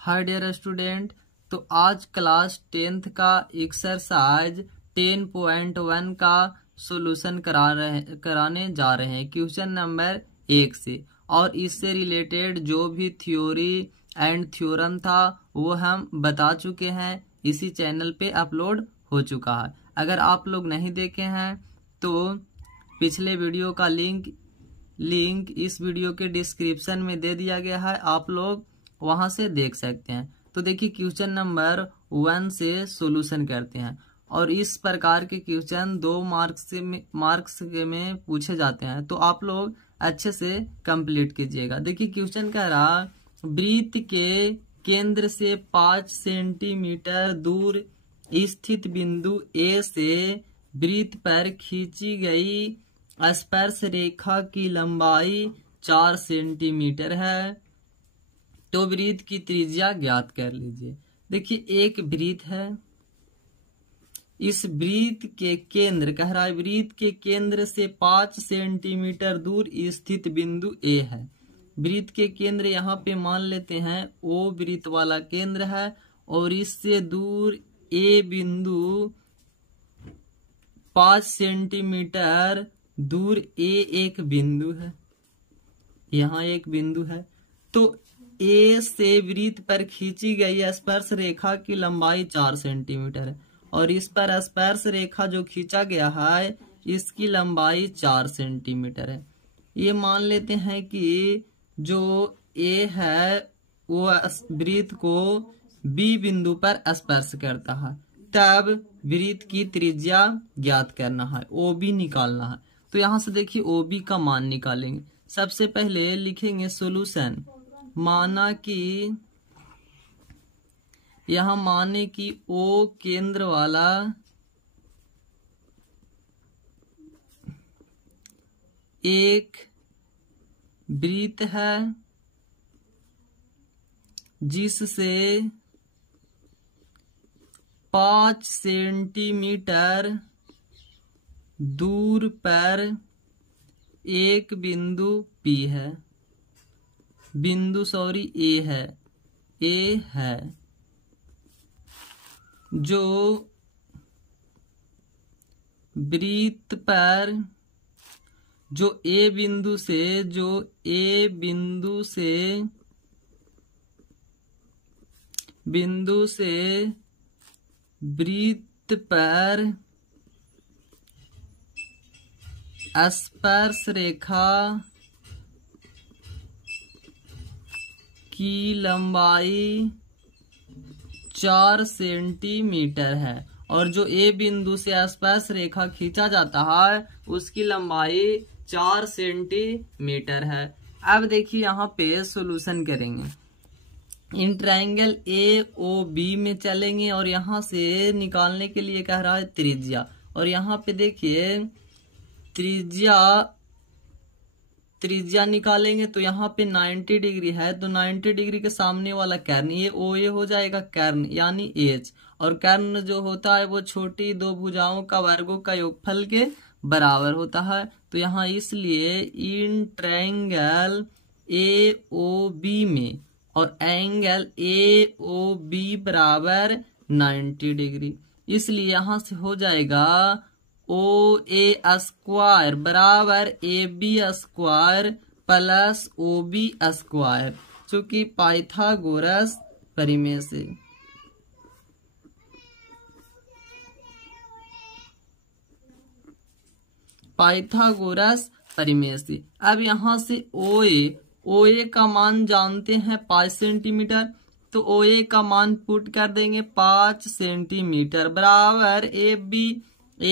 Hi dear student, तो आज class 10th का एक्सरसाइज 10.1 का सॉल्यूशन कराने जा रहे हैं क्वेश्चन नंबर 1 से। और इससे रिलेटेड जो भी थ्योरी एंड थ्योरम था वो हम बता चुके हैं, इसी चैनल पे अपलोड हो चुका है। अगर आप लोग नहीं देखे हैं तो पिछले वीडियो का लिंक इस वीडियो के डिस्क्रिप्शन में दे दिया गया है, आप लोग वहां से देख सकते हैं। तो देखिए क्वेश्चन नंबर 1 से सॉल्यूशन करते हैं। और इस प्रकार के क्वेश्चन 2 मार्क्स में पूछे जाते हैं, तो आप लोग अच्छे से कंप्लीट कीजिएगा। देखिए क्वेश्चन कह रहा, वृत्त के केंद्र से 5 सेंटीमीटर दूर स्थित बिंदु ए से वृत्त पर खींची गई स्पर्श रेखा की लंबाई 4 सेंटीमीटर है, तो वृत्त की त्रिज्या ज्ञात कर लीजिए। देखिए एक वृत्त है, इस वृत्त के केंद्र कह रहा है वृत्त के केंद्र से 5 सेंटीमीटर दूर स्थित बिंदु ए है। वृत्त के केंद्र यहाँ पे मान लेते हैं ओ वृत्त वाला केंद्र है, और इससे दूर ए बिंदु 5 सेंटीमीटर दूर ए एक बिंदु है, यहाँ एक बिंदु है। तो ए से वृत्त पर खींची गई स्पर्श रेखा की लंबाई 4 सेंटीमीटर है, और इस पर स्पर्श रेखा जो खींचा गया है इसकी लंबाई 4 सेंटीमीटर है। ये मान लेते हैं कि जो ए है वो वृत्त को बी बिंदु पर स्पर्श करता है, तब वृत्त की त्रिज्या ज्ञात करना है, ओ बी निकालना है। तो यहाँ से देखिए ओ बी का मान निकालेंगे। सबसे पहले लिखेंगे सॉल्यूशन। माना कि यहां माने कि ओ केंद्र वाला एक वृत्त है जिससे 5 सेंटीमीटर दूर पर एक बिंदु P है, ए है, जो वृत्त पर जो ए बिंदु से वृत्त पर स्पर्श रेखा की लंबाई 4 सेंटीमीटर है, और जो ए बिंदु से स्पर्श रेखा खींचा जाता है उसकी लंबाई 4 सेंटीमीटर है। अब देखिए यहाँ पे सॉल्यूशन करेंगे। In triangle A O B में चलेंगे, और यहाँ से निकालने के लिए कह रहा है त्रिज्या। और यहाँ पे देखिए त्रिज्या निकालेंगे, तो यहाँ पे 90 डिग्री है, तो 90 डिग्री के सामने वाला कर्ण ये ओ ए हो जाएगा, कर्ण यानी एच। और कर्ण जो होता है वो छोटी दो भुजाओं का वर्गों का योगफल के बराबर होता है। तो यहाँ इसलिए in triangle A O B में और एंगल ए ओ बी बराबर 90 डिग्री, इसलिए यहाँ से हो जाएगा ओ ए स्क्वायर बराबर A B square plus O B square, चूंकि पाइथागोरस परिमेय से। अब यहाँ से ओ ए का मान जानते हैं 5 सेंटीमीटर, तो ओ ए का मान पुट कर देंगे 5 सेंटीमीटर बराबर ए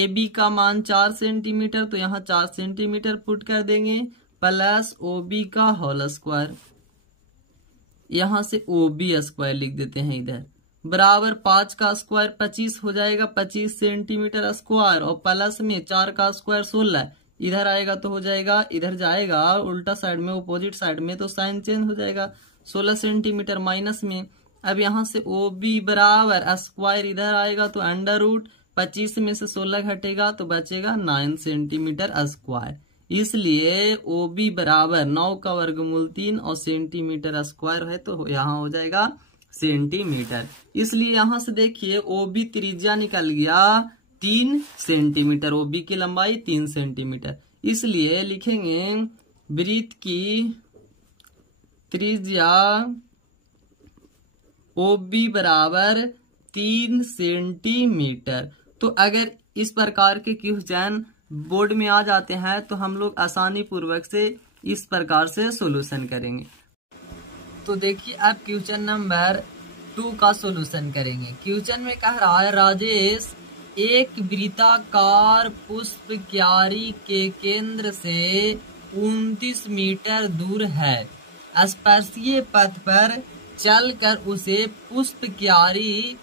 बी का मान 4 सेंटीमीटर, तो यहाँ 4 सेंटीमीटर पुट कर देंगे प्लस ओ बी का होल स्क्वायर, यहाँ से ओ बी स्क्वायर लिख देते हैं इधर, बराबर 5 का स्क्वायर 25 हो जाएगा, 25 सेंटीमीटर स्क्वायर, और प्लस में 4 का स्क्वायर 16, इधर आएगा तो हो जाएगा, इधर जाएगा उल्टा साइड में ऑपोजिट साइड में, तो साइन चेंज हो जाएगा, 16 सेंटीमीटर माइनस में। अब यहाँ से ओ बी बराबर स्क्वायर इधर आएगा तो अंडर रूट 25 में से 16 घटेगा तो बचेगा 9 सेंटीमीटर स्क्वायर। इसलिए ओ बी बराबर 9 का वर्गमूल 3 और सेंटीमीटर स्क्वायर है, तो यहाँ हो जाएगा सेंटीमीटर। इसलिए यहाँ से देखिए OB त्रिज्या निकल गया 3 सेंटीमीटर, OB की लंबाई 3 सेंटीमीटर। इसलिए लिखेंगे वृत्त की त्रिज्या OB बराबर 3 सेंटीमीटर। तो अगर इस प्रकार के क्वेश्चन बोर्ड में आ जाते हैं तो हम लोग आसानी पूर्वक से इस प्रकार से सॉल्यूशन करेंगे। तो देखिए अब क्वेश्चन नंबर 2 का सॉल्यूशन करेंगे। क्वेश्चन में कह रहा है राजेश एक वृत्ताकार पुष्प क्यारी के केंद्र से 29 मीटर दूर है। स्पर्शीय पथ पर चलकर उसे पुष्प क्यारी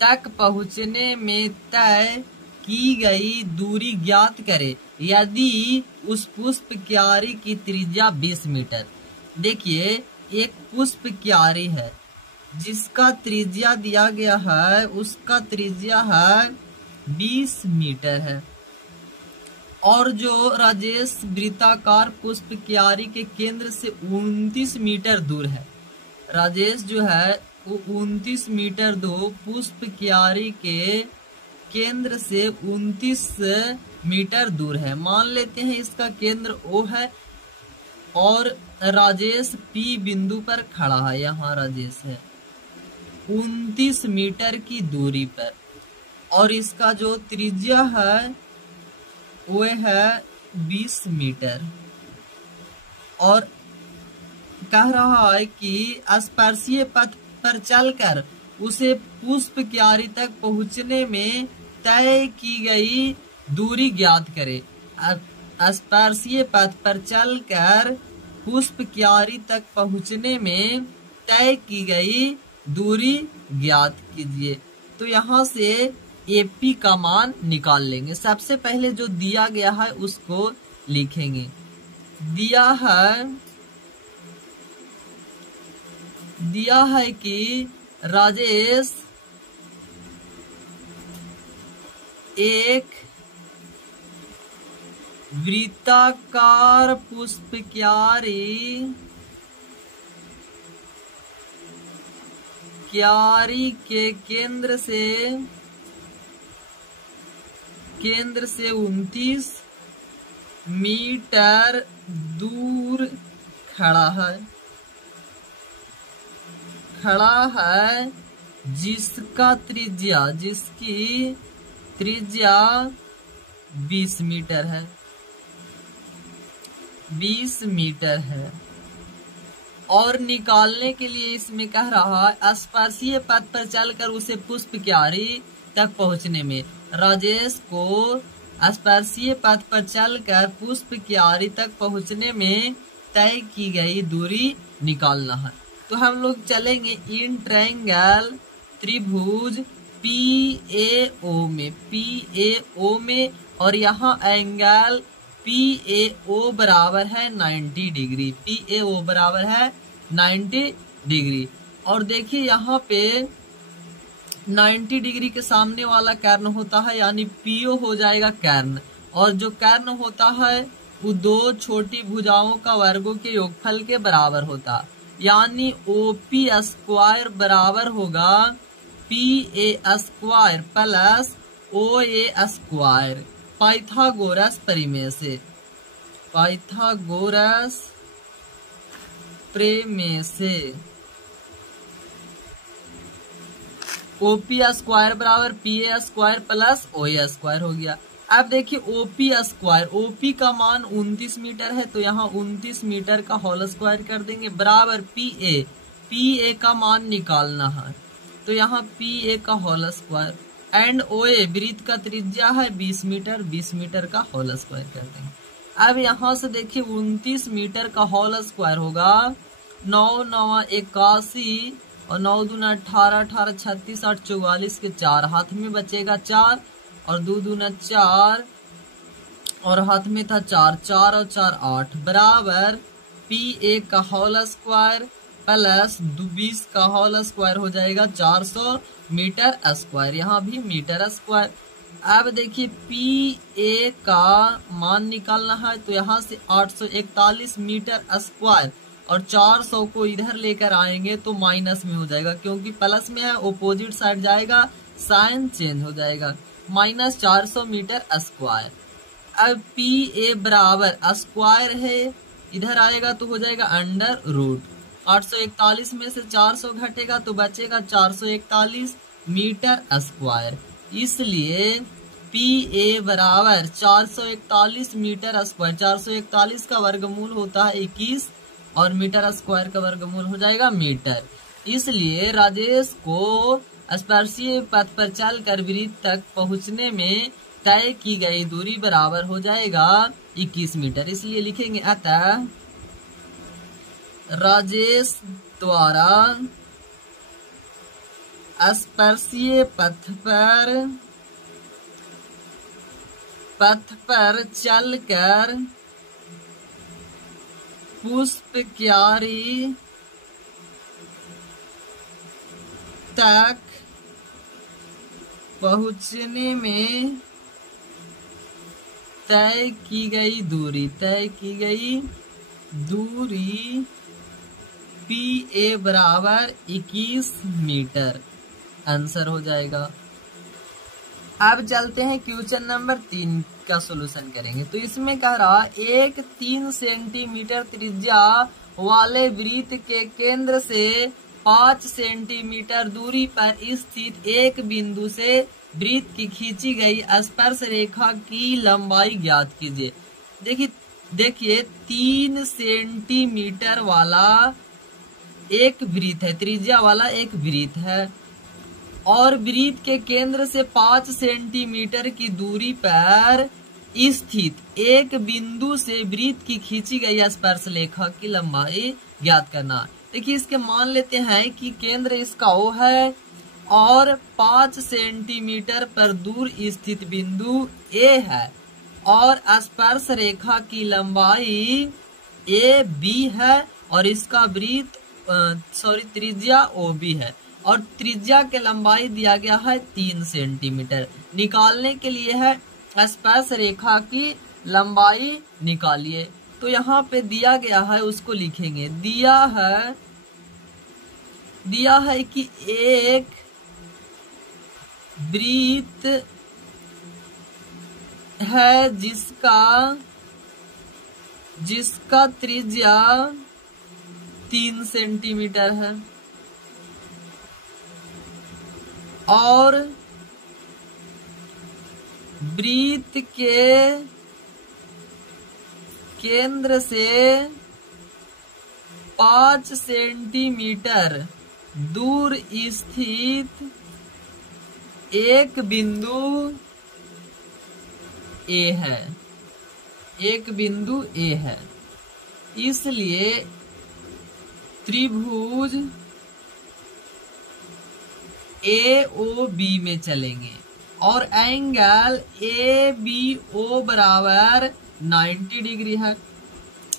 तक पहुंचने में तय की गई दूरी ज्ञात करे यदि उस पुष्प क्यारी की त्रिज्या 20 मीटर। देखिए एक पुष्प क्यारी है जिसका त्रिज्या दिया गया है, उसका त्रिज्या है 20 मीटर है, और जो राजेश वृत्ताकार पुष्प क्यारी के केंद्र से 29 मीटर दूर है। राजेश जो है वो 29 मीटर दूर पुष्प क्यारी के केंद्र से 29 मीटर दूर है। मान लेते हैं इसका केंद्र O है और राजेश P बिंदु पर खड़ा है। यहाँ राजेश है 29 मीटर की दूरी पर, और इसका जो त्रिज्या है वो है 20 मीटर, और कह रहा है कि स्पर्शीय पथ पर चलकर उसे पुष्प क्यारी तक पहुंचने में तय की गई दूरी ज्ञात करे। स्पर्शीय पथ पर चलकर पुष्प क्यारी तक पहुंचने में तय की गई दूरी ज्ञात कीजिए। तो यहाँ से AP का मान निकाल लेंगे। सबसे पहले जो दिया गया है उसको लिखेंगे। दिया है कि राजेश एक वृत्ताकार पुष्प क्यारी के केंद्र से 29 मीटर दूर खड़ा है जिसकी त्रिज्या 20 मीटर है। और निकालने के लिए इसमें कह रहा है स्पर्शीय पथ पर चलकर उसे पुष्प क्यारी तक पहुंचने में। राजेश को स्पर्शीय पथ पर चलकर पुष्प क्यारी तक पहुंचने में तय की गई दूरी निकालना है। तो हम लोग चलेंगे इन ट्रायंगल त्रिभुज PAO में, और यहाँ एंगल PAO बराबर है 90 डिग्री। PAO बराबर है 90 डिग्री। और देखिए यहाँ पे 90 डिग्री के सामने वाला कर्ण होता है, यानी PO हो जाएगा कर्ण, और जो कर्ण होता है वो दो छोटी भुजाओं का वर्गों के योगफल के बराबर होता है, यानी OP स्क्वायर बराबर होगा PA square plus OA square. Pythagoras प्रमेय से OP स्क्वायर बराबर PA square plus OA square हो गया। अब देखिए OP स्क्वायर, OP का मान 29 मीटर है, तो यहाँ 29 मीटर का होल स्क्वायर कर देंगे बराबर PA का मान निकालना है, तो यहाँ PA का होल स्क्वायर एंड OA वृत्त का त्रिज्या है 20 मीटर, 20 मीटर का होल स्क्वायर कर देंगे। अब यहाँ से देखिए 29 मीटर का होल स्क्वायर होगा 9 9 81 और 9 दूना 18 18 36 8 44 के 4 हाथ में बचेगा 4 और 2 दूना 4 और हाथ में था 4 4 और 4 8 बराबर PA का होल स्क्वायर प्लस 20 का होल स्क्वायर हो जाएगा 400 मीटर स्क्वायर, यहाँ भी मीटर स्क्वायर। अब देखिए PA का मान निकालना है, तो यहाँ से 841 मीटर स्क्वायर और 400 को इधर लेकर आएंगे तो माइनस में हो जाएगा, क्योंकि प्लस में है, ऑपोजिट साइड जाएगा, साइन चेंज हो जाएगा। Minus 400 metre square. अब पी ए बराबर स्क्वायर है, इधर आएगा तो हो जाएगा अंडर रूट। 841 में से 400 घटेगा तो बचेगा 441 मीटर स्क्वायर। इसलिए पी ए बराबर 441 मीटर स्क्वायर। 441 का वर्गमूल होता है 21 और मीटर स्क्वायर का वर्गमूल हो जाएगा मीटर। इसलिए राजेश को स्पर्शीय पथ पर चलकर वृत्त तक पहुंचने में तय की गई दूरी बराबर हो जाएगा 21 मीटर। इसलिए लिखेंगे अतः राजेश द्वारा स्पर्शीय पथ पर चलकर पुष्प क्यारी तक पहुंचने में तय की गई दूरी पी ए बराबर 21 मीटर आंसर हो जाएगा। अब चलते हैं क्वेश्चन नंबर 3 का सॉल्यूशन करेंगे। तो इसमें कह रहा एक 3 सेंटीमीटर त्रिज्या वाले वृत्त के केंद्र से 5 सेंटीमीटर दूरी पर स्थित एक बिंदु से वृत्त की खींची गई स्पर्श रेखा की लंबाई ज्ञात कीजिए। देखिए 3 सेंटीमीटर वाला एक वृत्त है, त्रिज्या वाला एक वृत्त है, और वृत्त के केंद्र से 5 सेंटीमीटर की दूरी पर स्थित एक बिंदु से वृत्त की खींची गई स्पर्श रेखा की लंबाई ज्ञात करना। देखिए इसके मान लेते हैं कि केंद्र इसका O है और 5 सेंटीमीटर पर दूर स्थित बिंदु A है और स्पर्श रेखा की लंबाई AB है और इसका वृत्त त्रिज्या OB है और त्रिज्या के लंबाई दिया गया है 3 सेंटीमीटर। निकालने के लिए है स्पर्श रेखा की लंबाई निकालिए। तो यहाँ पे दिया गया है उसको लिखेंगे। दिया है कि एक वृत्त है जिसका त्रिज्या 3 सेंटीमीटर है और वृत्त के केंद्र से 5 सेंटीमीटर दूर स्थित एक बिंदु A है, इसलिए त्रिभुज AOB में चलेंगे और एंगल ABO बराबर 90 डिग्री है।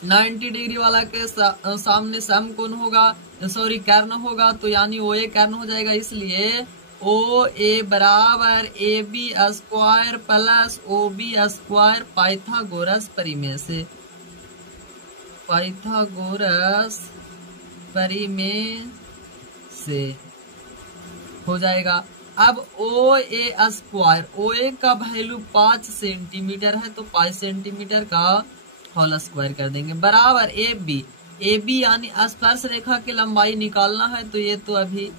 90 डिग्री वाला के सामने समकोण होगा, कर्ण होगा, तो यानी OA कर्ण हो जाएगा। इसलिए OA बराबर AB square plus OB square Pythagoras परिमेय से हो जाएगा। अब OA स्क्वायर, OA का वैल्यू 5 सेंटीमीटर है तो 5 सेंटीमीटर का होल स्क्वायर कर देंगे बराबर AB यानी स्पर्श रेखा की लंबाई निकालना है तो ये तो अभी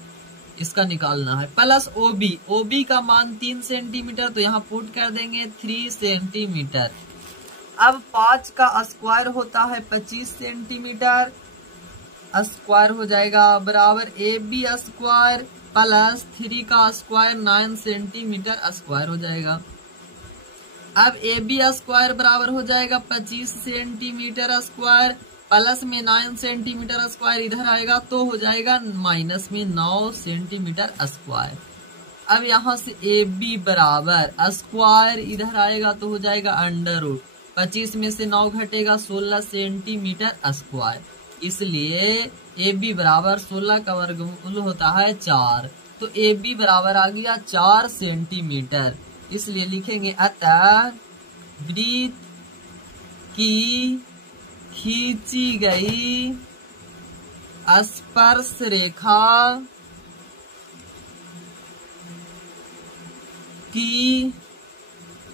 इसका निकालना है, प्लस OB का मान 3 सेंटीमीटर तो यहाँ पुट कर देंगे 3 सेंटीमीटर। अब 5 का स्क्वायर होता है 25 सेंटीमीटर, स्क्वायर हो जाएगा बराबर AB स्क्वायर प्लस 3 का स्क्वायर 9 सेंटीमीटर स्क्वायर हो जाएगा। अब AB स्क्वायर बराबर हो जाएगा 25 सेंटीमीटर स्क्वायर प्लस में 9 सेंटीमीटर स्क्वायर इधर आएगा तो हो जाएगा माइनस में 9 सेंटीमीटर स्क्वायर। अब यहाँ से AB बराबर स्क्वायर इधर आएगा तो हो जाएगा अंडर रूट, 25 में से 9 घटेगा 16 सेंटीमीटर स्क्वायर। इसलिए AB बराबर 16 का वर्गमूल होता है 4, तो AB बराबर आ गया 4 सेंटीमीटर। इसलिए लिखेंगे अतः वृत्त की खींची गई स्पर्श रेखा की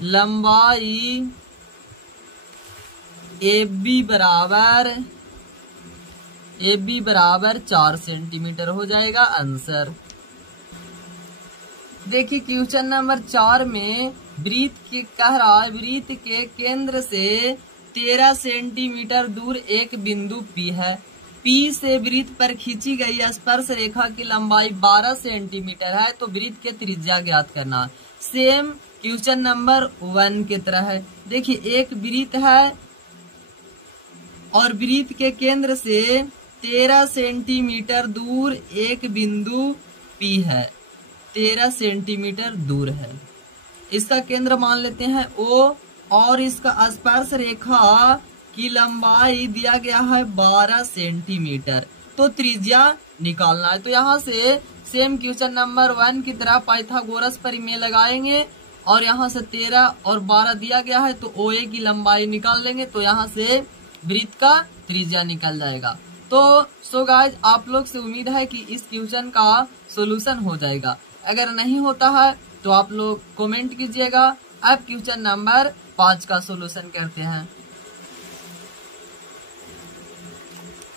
लंबाई AB बराबर 4 सेंटीमीटर हो जाएगा आंसर। देखिए क्वेश्चन नंबर 4 में वृत्त के कह रहा है वृत्त के केंद्र से 13 सेंटीमीटर दूर एक बिंदु P है। P से वृत्त पर खींची गई स्पर्श रेखा की लंबाई 12 सेंटीमीटर है, तो वृत्त के त्रिज्या ज्ञात करना। सेम क्वेश्चन नंबर 1 की तरह है। देखिए एक वृत्त है और वृत्त के केंद्र से 13 सेंटीमीटर दूर एक बिंदु P है, 13 सेंटीमीटर दूर है। इसका केंद्र मान लेते हैं O और इसका स्पर्श रेखा की लंबाई दिया गया है 12 सेंटीमीटर, तो त्रिज्या निकालना है। तो यहाँ से सेम क्वेश्चन नंबर 1 की तरह पाइथागोरस प्रमेय लगाएंगे और यहाँ से 13 और 12 दिया गया है, तो OA की लंबाई निकाल लेंगे, तो यहाँ से वृत्त का त्रिज्या निकल जाएगा। तो सो गाइज आप लोग से उम्मीद है कि इस क्वेश्चन का सॉल्यूशन हो जाएगा। अगर नहीं होता है तो आप लोग कमेंट कीजिएगा। अब क्वेश्चन नंबर 5 का सॉल्यूशन करते हैं।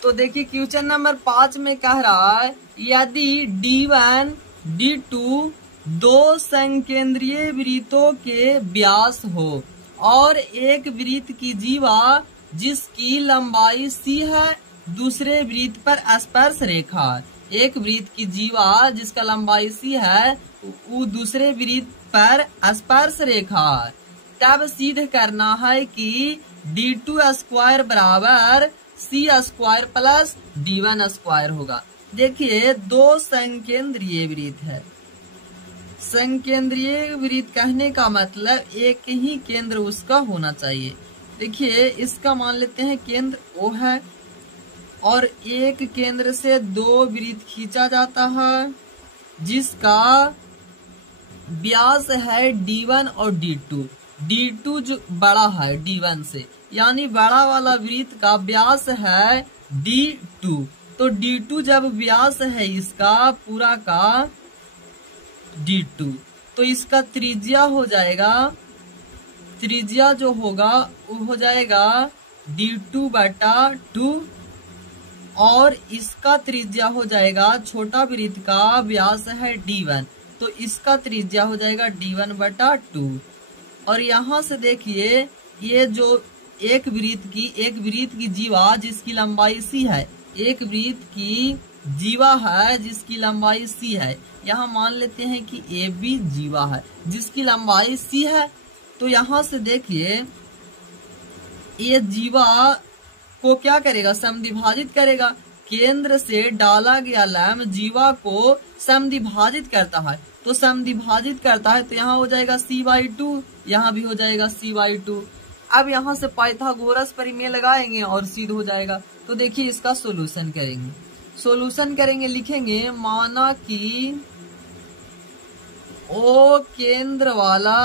तो देखिए क्वेश्चन नंबर 5 में कह रहा है यदि D1 D2 दो संकेंद्रीय वृत्तों के व्यास हो और एक वृत्त की जीवा जिसकी लंबाई C है दूसरे वृत्त पर स्पर्श रेखा, एक वृत्त की जीवा जिसका लंबाई C है वो दूसरे वृत्त पर स्पर्श रेखा, तब सिद्ध करना है कि D2 स्क्वायर बराबर C square plus D1 square होगा। देखिए दो संकेंद्रीय वृत्त है। संकेंद्रीय वृत्त कहने का मतलब एक ही केंद्र उसका होना चाहिए। देखिए इसका मान लेते हैं केंद्र O है और एक केंद्र से दो वृत्त खींचा जाता है जिसका व्यास है D1 और D2। D2 जो बड़ा है D1 से, यानी बड़ा वाला वृत्त का व्यास है D2। तो D2 जब व्यास है इसका पूरा का D2, तो इसका त्रिज्या हो जाएगा, त्रिज्या जो होगा वो हो जाएगा D2/2 और इसका त्रिज्या हो जाएगा, छोटा वृत्त का व्यास है D1 तो इसका त्रिज्या हो जाएगा D1/2। और यहाँ से देखिए ये जो एक वृत्त की जीवा जिसकी लंबाई C है, एक वृत्त की जीवा है जिसकी लंबाई C है, यहाँ मान लेते हैं कि AB जीवा है जिसकी लंबाई C है। तो यहाँ से देखिए ये जीवा को क्या करेगा, समद्विभाजित करेगा। केंद्र से डाला गया लंब जीवा को समद्विभाजित करता है, तो समद्विभाजित करता है तो यहाँ हो जाएगा C/2, यहाँ भी हो जाएगा C/2। अब यहाँ से पाइथागोरस प्रमेय लगाएंगे और सिद्ध हो जाएगा। तो देखिए इसका सॉल्यूशन करेंगे, लिखेंगे माना कि O केंद्र वाला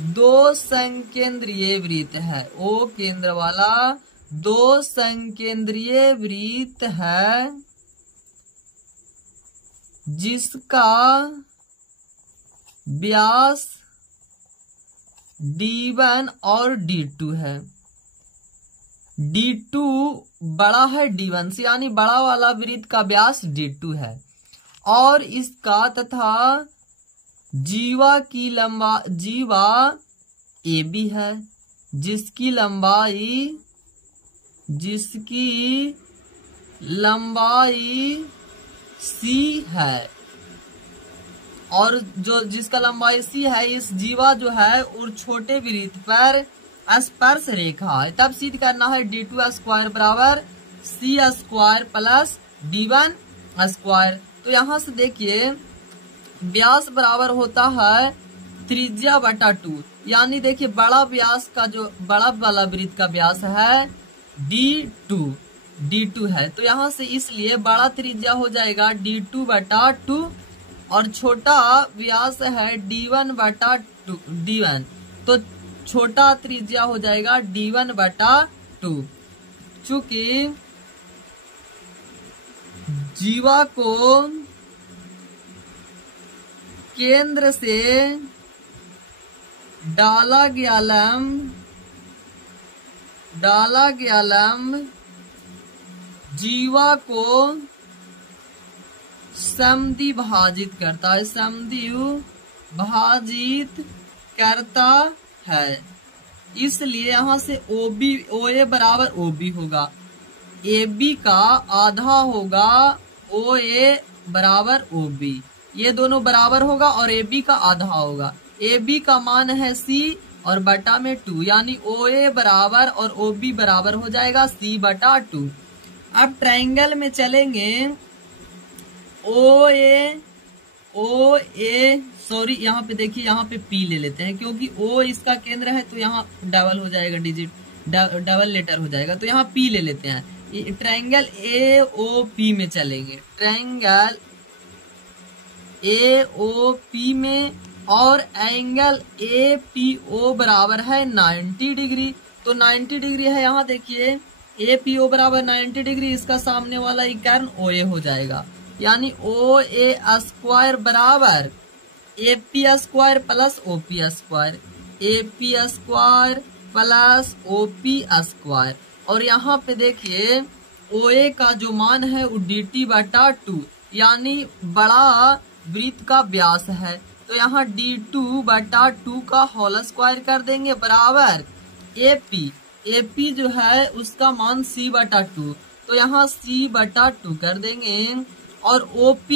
दो संकेंद्रीय वृत्त है, O केंद्र वाला दो संकेंद्रीय वृत्त है जिसका व्यास D1 और D2 है। D2 बड़ा है D1 से, यानी बड़ा वाला वृत्त का व्यास D2 है और इसका तथा जीवा AB है जिसकी लंबाई C है और जिसका लंबाई C है इस जीवा जो है और छोटे वृत्त पर स्पर्श रेखा है, तब सिद्ध करना है D2 स्क्वायर बराबर C square plus D1 square. तो यहाँ से देखिए व्यास बराबर होता है त्रिज्या/2, यानी देखिए बड़ा व्यास का जो बड़ा वाला वृत्त का व्यास है D2 है, तो यहाँ से इसलिए बड़ा त्रिज्या हो जाएगा D2/2 और छोटा व्यास है D1/2, तो छोटा त्रिज्या हो जाएगा D1/2। टू। चूंकि जीवा को केंद्र से डाला गया लंब जीवा को समद्वि भाजित करता है, भाजित करता है। इसलिए यहां से OA बराबर OB होगा, AB का आधा होगा OA बराबर OB, ये दोनों बराबर होगा और AB का आधा होगा। AB का मान है C और बटा में 2, यानी OA बराबर और OB बराबर हो जाएगा C बटा 2। अब ट्रायंगल में चलेंगे, सॉरी यहाँ पे देखिए, यहाँ पे P ले लेते हैं क्योंकि O इसका केंद्र है, तो यहाँ डबल हो जाएगा, डिजिट डबल लेटर हो जाएगा, तो यहाँ P ले लेते हैं। ट्रायंगल AOP में चलेंगे, ट्रायंगल AOP में, और एंगल APO बराबर है 90 डिग्री। तो 90 डिग्री है, यहाँ देखिए APO बराबर 90 डिग्री, इसका सामने वाला ही कर्ण OA हो जाएगा, यानी OA स्क्वायर बराबर AP square plus OP square, AP square plus OP square. और यहाँ पे देखिए OA का जो मान है वो DT बटा 2, यानी बड़ा वृत्त का व्यास है, तो यहाँ D2 बटा 2 का होल स्क्वायर कर देंगे बराबर AP जो है उसका मान C बटा 2, तो यहाँ C बटा 2 कर देंगे। और OP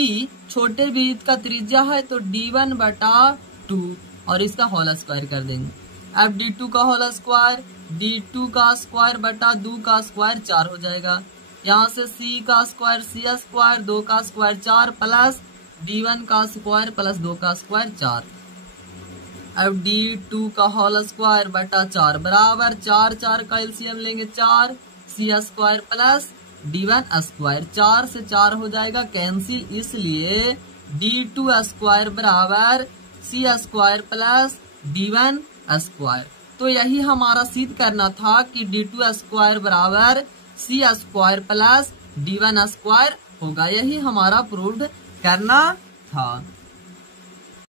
छोटे वृत्त का त्रिज्या है, तो D1 बटा 2 और इसका होल स्क्वायर कर देंगे। अब D2 का होल स्क्वायर, D2 का स्क्वायर बटा 2 का स्क्वायर 4 हो जाएगा। यहाँ से C का स्क्वायर C स्क्वायर 2 का स्क्वायर 4 प्लस D1 का स्क्वायर प्लस 2 का स्क्वायर 4। अब D2 का होल स्क्वायर बटा 4 बराबर 4 का एलसीएम लेंगे 4, C square plus D1 square, 4 से 4 हो जाएगा कैंसिल, इसलिए D2 स्क्वायर बराबर C square plus D1 square. तो यही हमारा सिद्ध करना था कि D2 स्क्वायर बराबर C square plus D1 square होगा, यही हमारा प्रूव करना था।